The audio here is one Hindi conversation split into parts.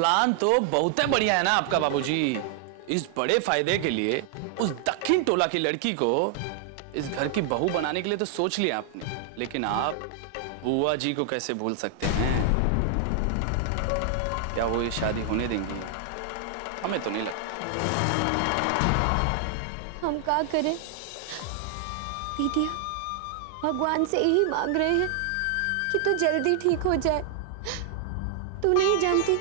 प्लान तो बहुत बढ़िया है ना आपका बाबूजी। इस बड़े फायदे के लिए उस दक्षिण टोला की लड़की को इस घर की बहू बनाने के लिए तो सोच लिया आपने, लेकिन आप बुआ जी को कैसे भूल सकते हैं? क्या वो ये शादी होने देंगी? हमें तो नहीं लगता। हम क्या करें दीदिया, भगवान से यही मांग रहे हैं कि तू जल्दी ठीक हो जाए। तू नहीं जानती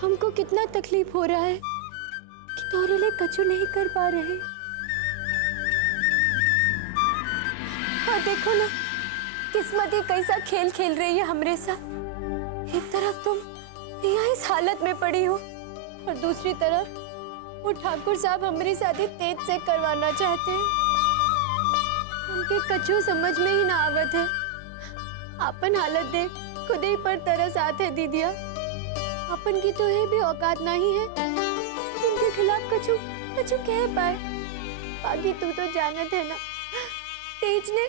हमको कितना तकलीफ हो रहा है कि तोरे लिए कछु नहीं कर पा रहे। और देखो ना, किस्मत ही कैसा खेल खेल रही है हमरे साथ। एक तरफ तुम यहाँ इस हालत में पड़ी हो और दूसरी तरफ वो ठाकुर साहब हमारी शादी तेज से करवाना चाहते हैं। उनके कछु समझ में ही ना आवत है। अपन हालत देख खुद ही पर तरस आते है दीदिया। अपन की तो है भी औकात नहीं है इनके खिलाफ कछु कछु कह पाए। बाकी तू तो जानत है ना, तेज ने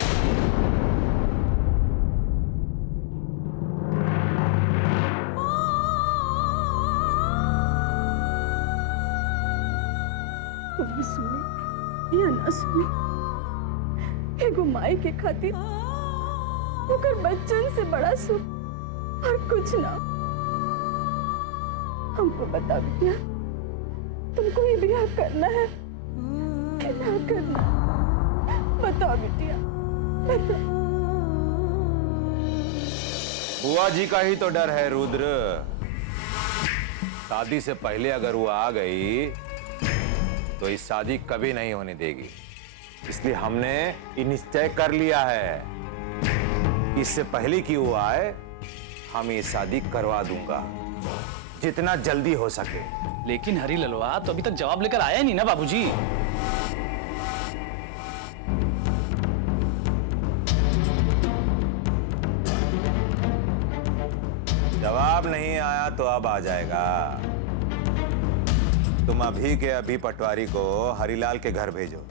तुम सुने या ना सुने, एगो माई के खातिर ओकर बच्चन से बड़ा सुख और कुछ ना। हमको बता बिटिया, तुमको ये ब्याह करना है कि ना करना? बताओ बिटिया, बताओ। बुआ जी का ही तो डर है रुद्र। शादी से पहले अगर वो आ गई तो इस शादी कभी नहीं होने देगी। इसलिए हमने ये निश्चय कर लिया है, इससे पहले कि वो आए हम ये शादी करवा दूंगा, जितना जल्दी हो सके। लेकिन हरी ललवा तो अभी तक जवाब लेकर आया ही नहीं ना बाबूजी। जवाब नहीं आया तो अब आ जाएगा। तुम अभी के अभी पटवारी को हरिलाल के घर भेजो।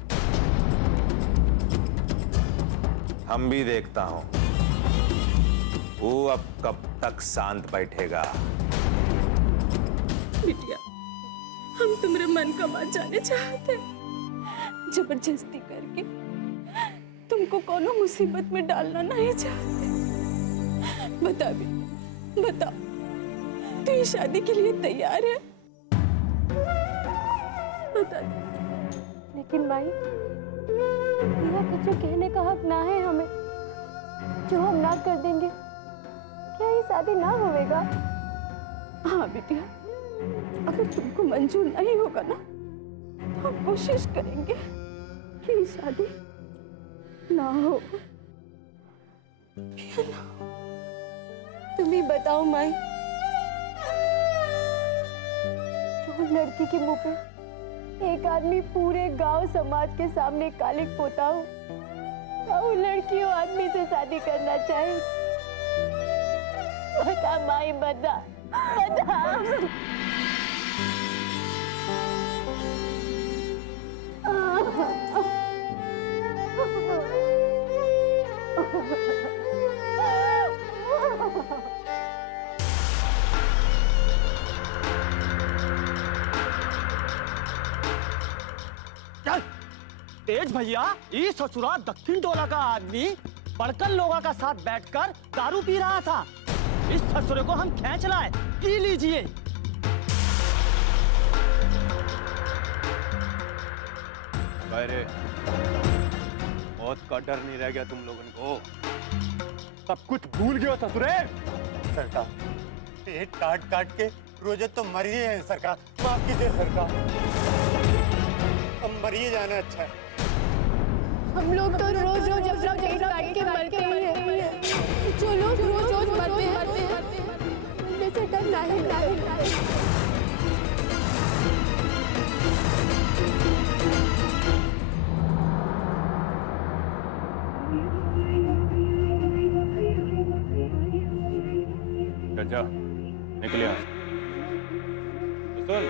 हम भी देखता हूं वो अब कब तक शांत बैठेगा। बिटिया, हम तुम्हारे मन का बात जाने चाहते हैं। जबरदस्ती करके तुमको कोनो मुसीबत में डालना नहीं चाहते। बता भी, बताओ, तू ये शादी के लिए तैयार है? बता दे। लेकिन माई, यह कुछ कहने का हक ना है हमें। जो हम ना कर देंगे क्या ये शादी ना होवेगा? हाँ बिटिया, अगर तुमको मंजूर नहीं होगा ना तो हम कोशिश करेंगे कि ये शादी ना हो। तुम ही बताओ माई, जो लड़की के मुंह पे एक आदमी पूरे गांव समाज के सामने कालिक पोता हो, वो लड़की वो आदमी से शादी करना चाहे? बता माई, बता बता। तेज भैया, इस ससुरा दक्षिण टोला का आदमी बड़कन लोगों का साथ बैठकर दारू पी रहा था। इस ससुरे को हम खींच लाए, पी लीजिए। अरे मौत का डर नहीं रह गया तुम लोगों को? सब कुछ भूल गए हो ससुरे? सरकार, पेट काट काट के रोजे तो मर ही हैं सरकार। माफ कीजिए सरकार, अब मरिए जाना अच्छा है। हम लोग तो रोज रोज अपना पेट काट के मरते ही हैं। जो लोग रोज रोज मरते हैं उनमें से डर नहीं। जा, निकले यहाँ से। तो सुन,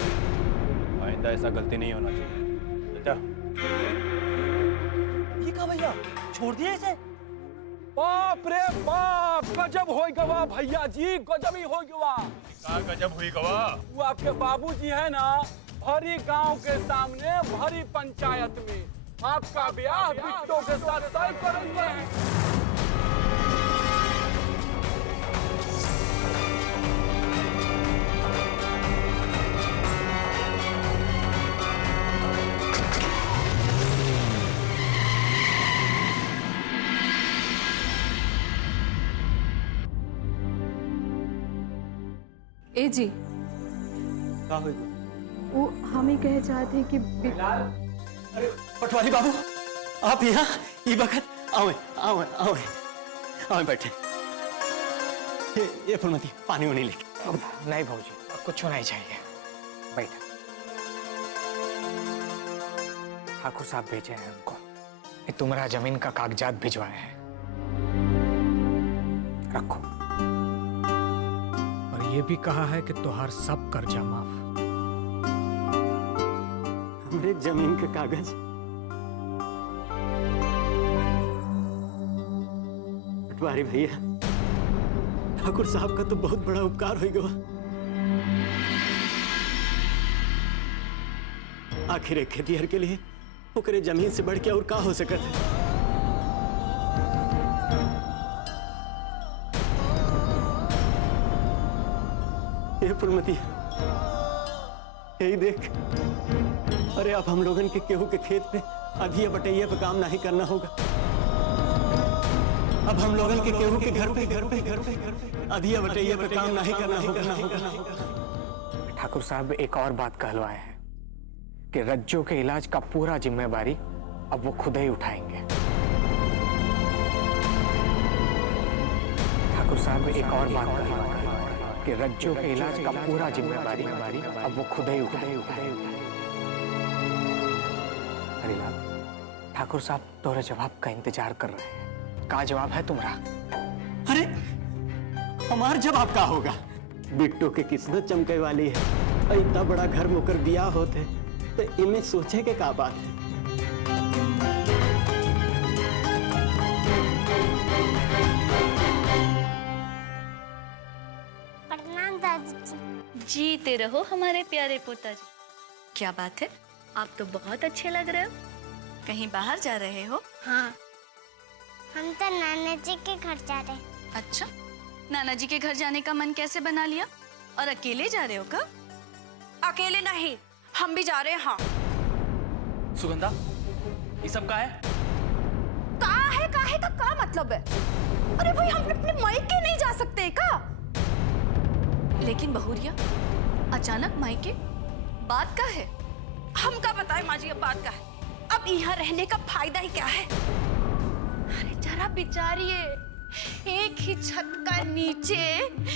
आइंदा ऐसा गलती नहीं होना चाहिए। जा। ये कहा भैया, छोड़ दिया इसे? बाप रे बाप, गजब हो गवा भैया जी, गजब ही हो गवा। का गजब हुई गवा। वो आपके बाबूजी है ना, भरी गांव के सामने, भरी पंचायत में आपका ब्याह बिट्टो के साथ तय करेंगे। ए जी, का हुई? वो हम ही कह चाहते हैं कि अरे पटवारी बाबू, आप यहाँ ये वक्त आओ आओ आओ आओ बैठे। ये फुलमती पानी वानी लेके। नहीं भाऊजी, कुछ नहीं चाहिए, बैठ। ठाकुर साहब भेजे हैं हमको, ये तुम्हारा जमीन का कागजात भिजवाए हैं, रखो। और ये भी कहा है कि तुहार सब कर्जा माफ। हमरे जमीन के कागज? पटवारी भैया, ठाकुर साहब का तो बहुत बड़ा उपकार हो गया। आखिर एक खेतिहर के लिए ओकरे जमीन से बढ़ के और का हो सकता है। ये फुलमती, यही देख। अरे अब हम लोगन के केहू के खेत पे अधिया बटैया पे काम नहीं करना होगा। अब हम लोगन के केहू के घर पे अधिया बटैया पे काम नहीं करना होगा। ठाकुर साहब एक और बात कहलवाए हैं कि रज्जो के इलाज का पूरा जिम्मेवारी अब वो खुद ही उठाएंगे। ठाकुर साहब एक और बात कहलवाए हैं कि रज्जो के इलाज का पूरा जिम्मेवारी अब वो खुद ही उठाएंगे। हरिलाल, ठाकुर साहब तोरे जवाब का इंतजार कर रहे हैं। का जवाब है तुम्हारा? अरे हमार जवाब का होगा? बिट्टू के किस्मत चमके वाली है। इतना बड़ा घर मुकर दिया होते तो इनमें सोचे के का बात है। प्रणाम दादी जी। जीते रहो हमारे प्यारे पोताजी। क्या बात है, आप तो बहुत अच्छे लग रहे हो। कहीं बाहर जा रहे हो? हाँ, हम तो नाना जी के घर जा रहे हैं। अच्छा, नाना जी के घर जाने का मन कैसे बना लिया? और अकेले जा रहे हो क्या? अकेले नहीं, हम भी जा रहे हैं। हाँ। सुगंधा, ये सब का है? काहे का मतलब है? अरे भाई, हम अपने मायके नहीं जा सकते का? लेकिन बहुरिया, अचानक मायके बात का है? हम का बताएं माँ जी, अब बात का है। अब यहाँ रहने का फायदा ही क्या है? अरे जरा बिचारिए, एक ही छत का नीचे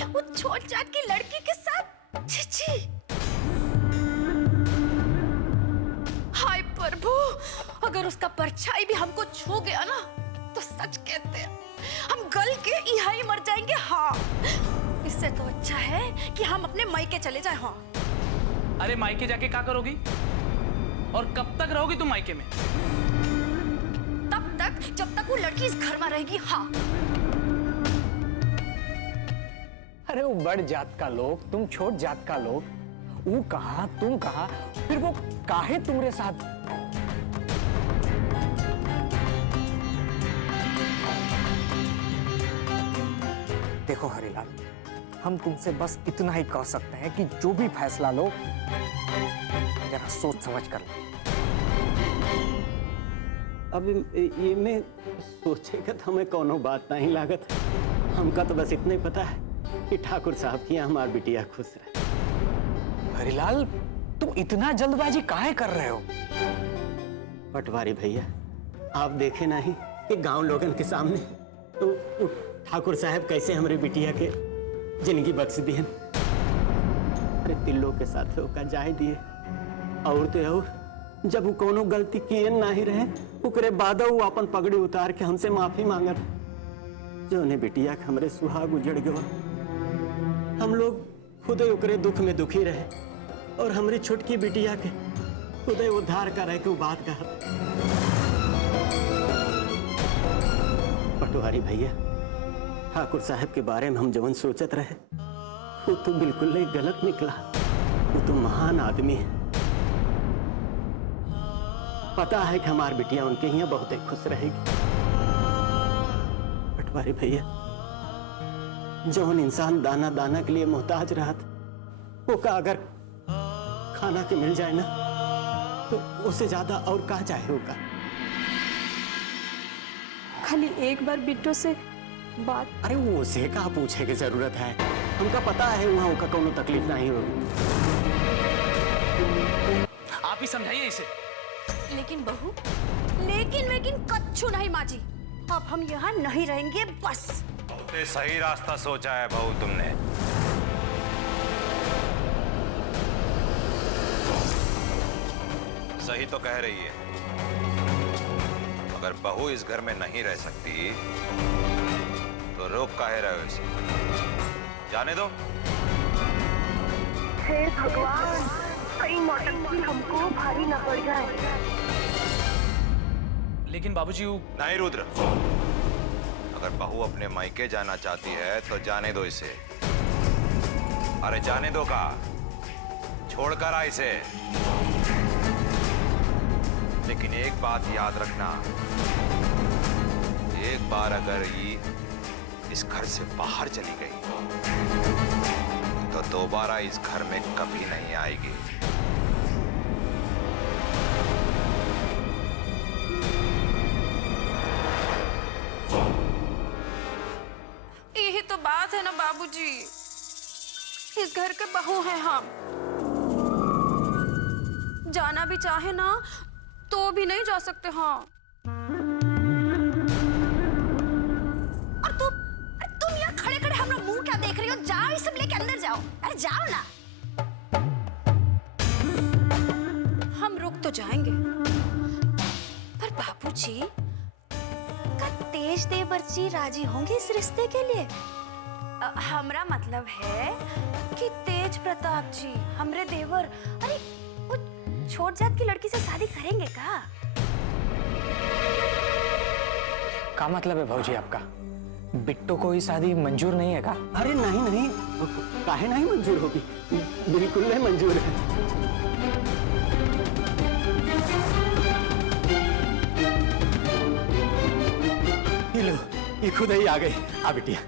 वो छोट चाट की लड़की के साथ। छी। हाय प्रभु, अगर उसका परछाई भी हमको छू गया ना, तो सच कहते हैं हम गल के यहाँ ही मर जाएंगे। हाँ, इससे तो अच्छा है कि हम अपने मायके चले जाएं। हाँ। अरे मायके जाके क्या करोगी? और कब तक रहोगी तुम मायके में? तब तक जब तक वो लड़की इस घर में रहेगी। हाँ। अरे वो बड़ जात का लोग, तुम छोट जात का लोग, वो कहा तुम कहा, फिर वो काहे तुम्हारे साथ? देखो हरिलाल, हम तुमसे बस इतना ही कह सकते हैं कि जो भी फैसला लो जरा सोच समझ कर लो। अब ये में सोचेगा तो हमें कोनो बात नहीं लागत। हमका तो बस इतना ही पता है कि ठाकुर साहब की हमारी बिटिया खुश रहे। हरिलाल, तुम इतना जल्दबाजी काहे कर रहे हो? पटवारी भैया, आप देखे नहीं कि गांव लोगन के सामने तो ठाकुर साहब कैसे हमारे बिटिया के जिंदगी बख्श दिए। अरे तिल्लो के साथ ओका जाए दिए। और तो और जब वो कोनो गलती किए नहीं रहे, उकरे बाद वो अपन पगड़ी उतार के हमसे माफी मांगत। जो ने बिटिया के हमरे सुहाग उजड़ गया। हम लोग खुद उकरे दुख में दुखी रहे और हमारी छोटकी बिटिया के खुद उद्धार करे के बात कहा। पटवारी भैया, ठाकुर साहब के बारे में हम जवन सोचत रहे वो तो बिल्कुल ही गलत निकला। वो तो महान आदमी है। पता है कि हमारी बिटिया उनके यहाँ बहुत ही खुश रहेगी। पटवारी भैया, जौन इंसान दाना दाना के लिए मोहताज रहा था वो का अगर खाना के मिल जाए ना तो उससे ज्यादा और क्या चाहे होगा। खाली एक बार बिट्टो से बात। अरे वो उसे का पूछे की जरूरत है, हमका पता है वहाँ उनका कोनो तकलीफ नहीं होगी। आप ही समझाइए इसे। लेकिन बहू, लेकिन कच्छु नहीं माँ जी, अब हम यहाँ नहीं रहेंगे बस। बहुत सही रास्ता सोचा है बहू तुमने। सही तो कह रही है। अगर बहू इस घर में नहीं रह सकती तो रोक काहे रहे हो इसे? जाने दो। हे भगवान, कहीं नौटंकी हमको भारी न पड़ जाए। लेकिन बाबूजी नहीं रुद्र, अगर बहू अपने मायके जाना चाहती है तो जाने दो इसे। अरे जाने दो का, छोड़कर आ इसे। लेकिन एक बात याद रखना, एक बार अगर ये इस घर से बाहर चली गई तो दोबारा इस घर में कभी नहीं आएगी। यही तो बात है ना बाबूजी, इस घर के बहू हैं हम। जाना भी चाहे ना तो भी नहीं जा सकते। हाँ, और तुम यहाँ खड़े खड़े हम लोग मुंह क्या देख रही हो? जाओ, ये सब लेके अंदर जाओ। अरे जाओ ना। हम रुक तो जाएंगे, पर बाबूजी का तेज देवर जी राजी होंगे इस रिश्ते के लिए? हमरा मतलब है कि तेज प्रताप जी, हमरे देवर, अरे वो छोट जात की लड़की से शादी करेंगे का? क्या मतलब है भाऊजी आपका? बिट्टो को ये शादी मंजूर नहीं है का? अरे नहीं, काहे नहीं मंजूर होगी, बिल्कुल नहीं मंजूर है। ये लो, ये खुद ही आ गए। आ बिटिया,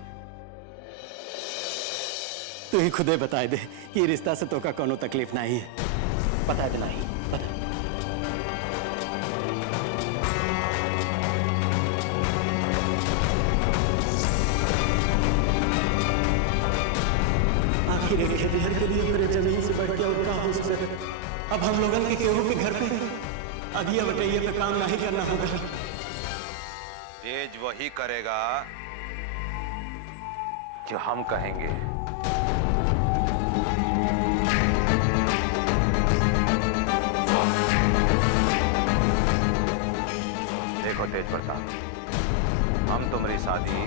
तू ही खुदे बता दे कि रिश्ता से तो का कोनो तकलीफ नहीं है। बता दे। नहीं बता। आखिर एक खेतिहर के लिए मेरे जमीन से बढ़ गया उनका हो सकता। अब हम लोगों के केहू के घर पे अगिया बटैया पे काम नहीं करना होगा। तेज वही करेगा जो हम कहेंगे। देखो तेज प्रताप, हम तुम्हारी शादी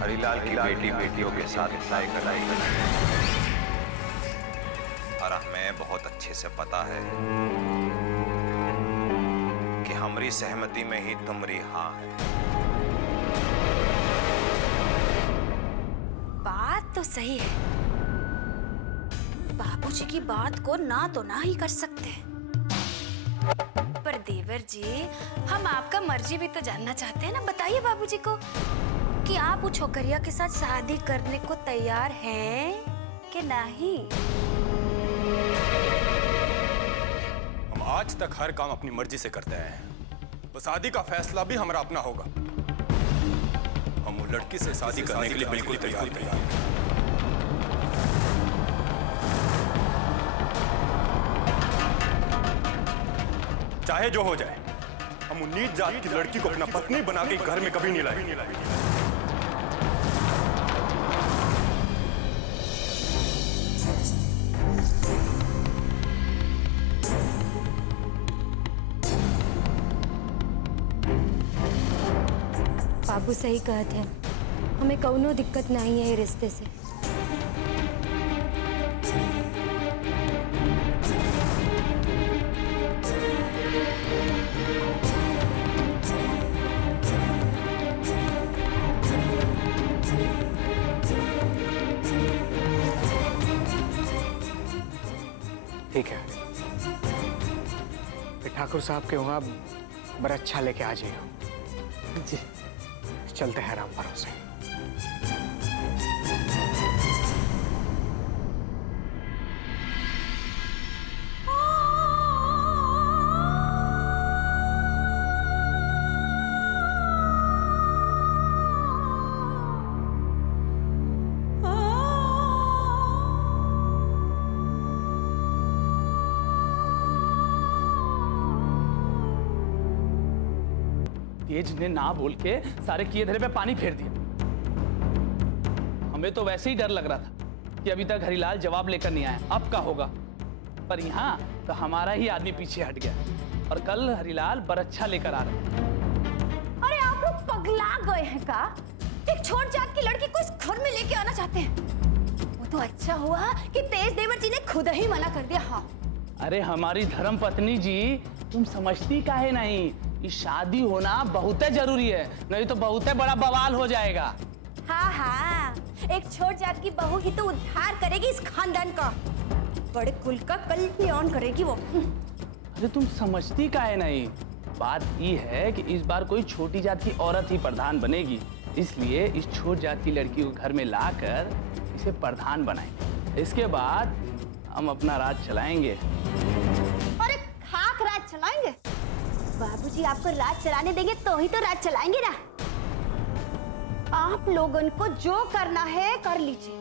हरिलाल की बेटियों के साथ तय कराई और हमें बहुत अच्छे से पता है कि हमारी सहमति में ही तुम्हारी हाँ है। बात तो सही है, बाबूजी की बात को ना तो ना ही कर सकते। पर देवर जी, हम आपका मर्जी भी तो जानना चाहते हैं ना। बताइए बाबूजी को कि आप उस छोकरिया के साथ शादी करने को तैयार हैं कि नहीं? हम आज तक हर काम अपनी मर्जी से करते हैं, तो शादी का फैसला भी हमारा अपना होगा। हम वो लड़की से शादी करने के लिए बिल्कुल तैयार हैं। चाहे जो हो जाए, हम उन नीच जात की लड़की को अपना पत्नी बना के घर में कभी नहीं लाएंगे। बाबू सही कहते हैं, हमें कौनो दिक्कत नहीं है ये रिश्ते से। ठीक है, फिर ठाकुर साहब के वहाँ बड़ा अच्छा लेके आ जाइए। जी चलते हैं राम भरोसे। तेज ने ना बोल के सारे किए धरे पे पानी फेर दिया। हमें तो वैसे ही डर लग रहा था कि अभी तक हरिलाल जवाब लेकर नहीं आया, अब क्या होगा। पर यहाँ तो हमारा ही आदमी पीछे हट गया और कल हरिलाल बरच्छा लेकर आ रहा है। अरे आप लोग पगला गए हैं का? एक छोट जात की लड़की को इस घर में लेके आना चाहते हैं? वो तो अच्छा हुआ कि तेज देवर जी ने खुद ही मना कर दिया। हाँ अरे हमारी धर्म पत्नी जी, तुम समझती काहे नहीं, ये शादी होना बहुत जरूरी है, नहीं तो बहुत बड़ा बवाल हो जाएगा। हाँ हाँ, एक छोट जात की बहू ही तो उद्धार करेगी इस खानदान का, बड़े कुल का कल्याण करेगी वो। अरे तुम समझती काहे नहीं, बात ये है कि इस बार कोई छोटी जात की औरत ही प्रधान बनेगी, इसलिए इस छोट जात की लड़की को घर में लाकर इसे प्रधान बनाएंगे। इसके बाद हम अपना राज चलाएंगे। अरे खाक राज चलाएंगे? बाबूजी आपको राज चलाने देंगे तो ही तो राज चलाएंगे ना। आप लोगों को जो करना है कर लीजिए,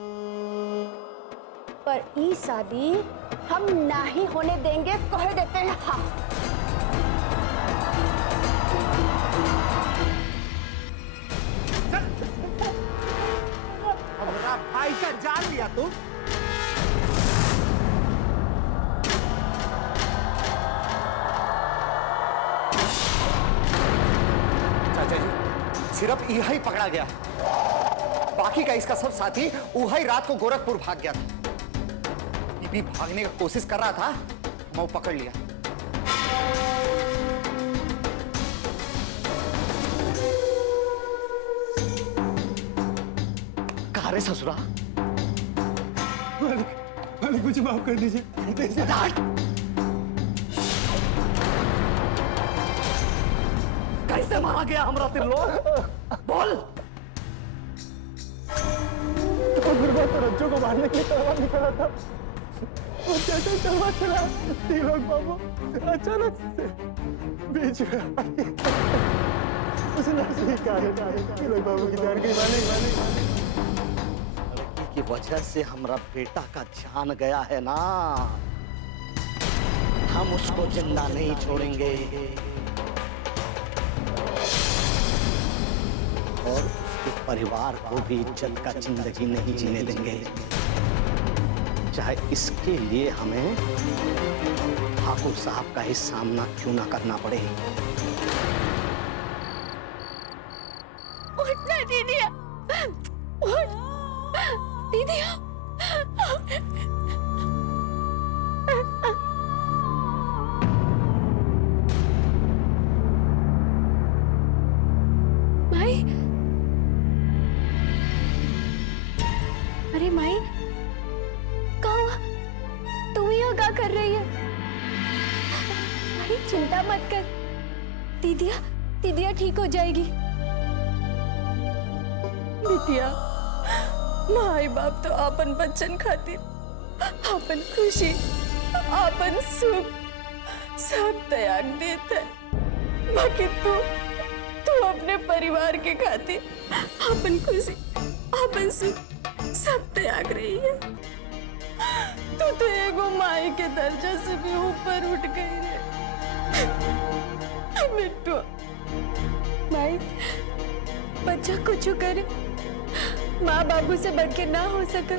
पर ये शादी हम नहीं होने देंगे, कह देते हैं हम। हमारा भाई का जान लिया तू। सिर्फ यही पकड़ा गया, बाकी का इसका सब साथी वही रात को गोरखपुर भाग गया था। ये भी भागने का कोशिश कर रहा था, मैं पकड़ लिया। कहा रे ससुरा? मालिक मुझे माफ कर दीजिए। कैसे मारा गया हमारा त्रिलोक? बोल। तो रज्जू को मारने की तलवार निकाला था, वो जैसे तलवार चला त्रिलोक बाबू अचानक से बीच में उसने त्रिलोक बाबू की जान गई। लड़की की वजह से हमारा बेटा का जान गया है ना, हम उसको जिंदा नहीं छोड़ेंगे और उसके परिवार को भी इज्जत का जिंदगी नहीं जीने देंगे, चाहे इसके लिए हमें ठाकुर साहब का ही सामना क्यों ना करना पड़े। उठना दीदिया, उठ दीदिया। माई, अरे माई, क्या हुआ? तुम यहाँ क्या कर रही है? माई चिंता मत कर, दीदिया ठीक हो जाएगी। बिटिया, माई बाप तो आपन बच्चन खातिर आपन खुशी, आपन सुख सब त्याग देते, बाकी तू अपने परिवार के खातिर आपन खुशी, आपन सुख सब त्याग रही है। तू तो एगो माई के दर्जा से भी ऊपर उठ गई है बिट्टू। माई, बच्चा कुछ करे, माँ बाबू से बढ़ के ना हो सका।